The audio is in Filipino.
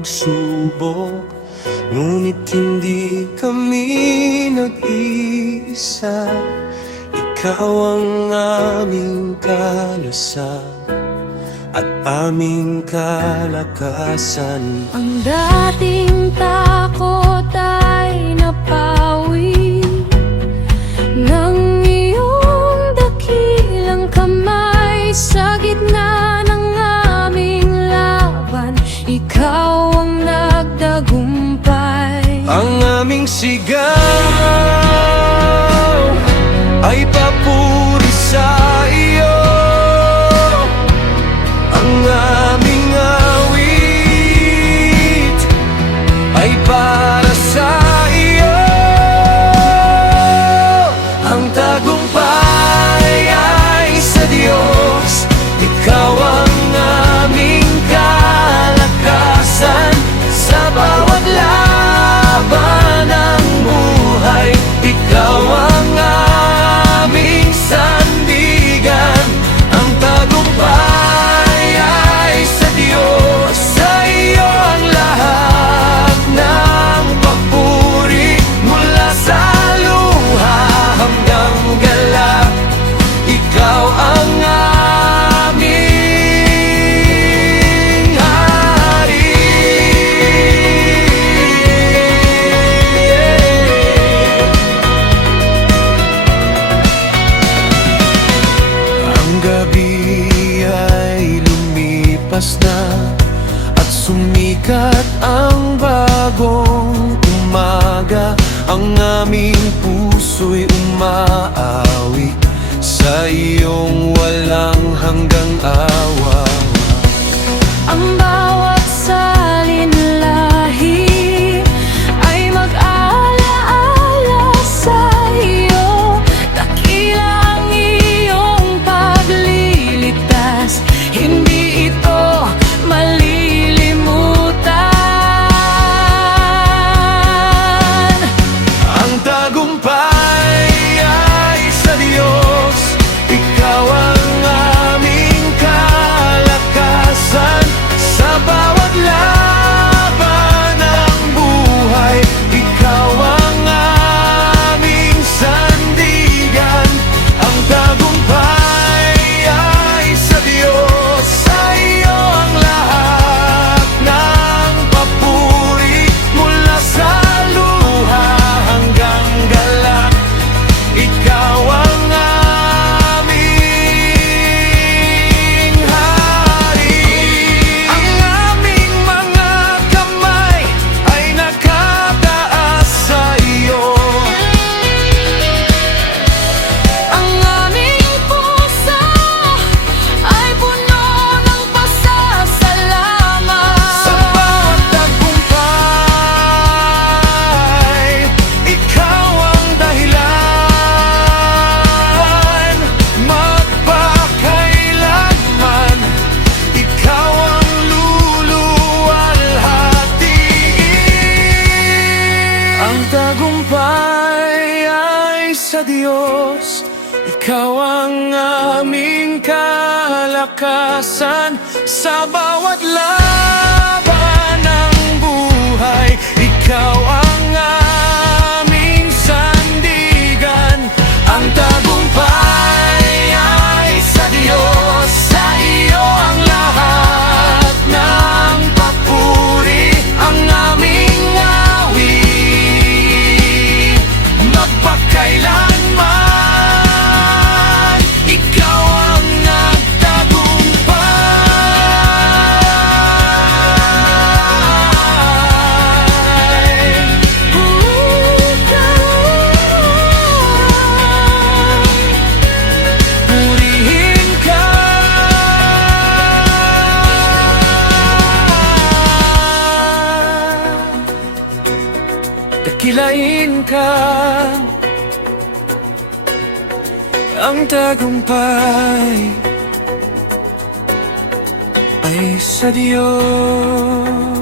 pagsubok, ngunit hindi kami nag-iisa. Ikaw ang aming kalusan at aming kalakasan. Ang dating takot ay napawi ng iyong dakilang kamay. Sa gitna ng aming laban, ikaw ang nagtagumpay. Ang aming sigaw ay papuri sa iyo. Ang aming awit ay para sa iyo. Ang tagumpay ay sa Diyos. Ikaw ang aming kalakasan. Sa bawat laban ng buhay, ikaw ang aming sandigan. Ang tagumpay ay sa Diyos. Sa iyo ang lahat ng papuri, mula sa luha hanggang galak. Ikaw ang aming hari. Ang gabi ay lumipas na at sumikat ang bagong umaga. Ang aming puso'y umaawit sa iyong walang hanggang awa. Ang bawat salinlahi ay mag-aalaala sa iyo. Dakila ang iyong pagliligtas, hindi ito malilimutan. Ang tagumpay ay sa Diyos. Ikaw ang aming kalakasan. Sa bawat laban ng buhay, ikaw ang aming sandigan. Ang tagumpay ay sa Diyos. Sa iyo ang lahat ng papuri, mula sa luha hanggang galak. Ikaw ang aming hari. Ang aming mga kamay ay nakataas sa iyo. Ang aming puso ay puno ng pasasalamat. Sa bawat tagumpay, ikaw ang dahilan. Magpakailanman, ikaw ang luluwalhatiin. Ang tagumpay ay sa Diyos. Ikaw ang aming kalakasan. Sa bawat laban ng buhay, ikaw ang aming sandigan. Ang tagumpay ay sa Diyos. Sa iyo ang lahat ng papuri. Ang aming awit, magpakailanman, ikaw ang nagtagumpay. Purihin ka. Dakilain ka. Ang tagumpay ay sa Diyos.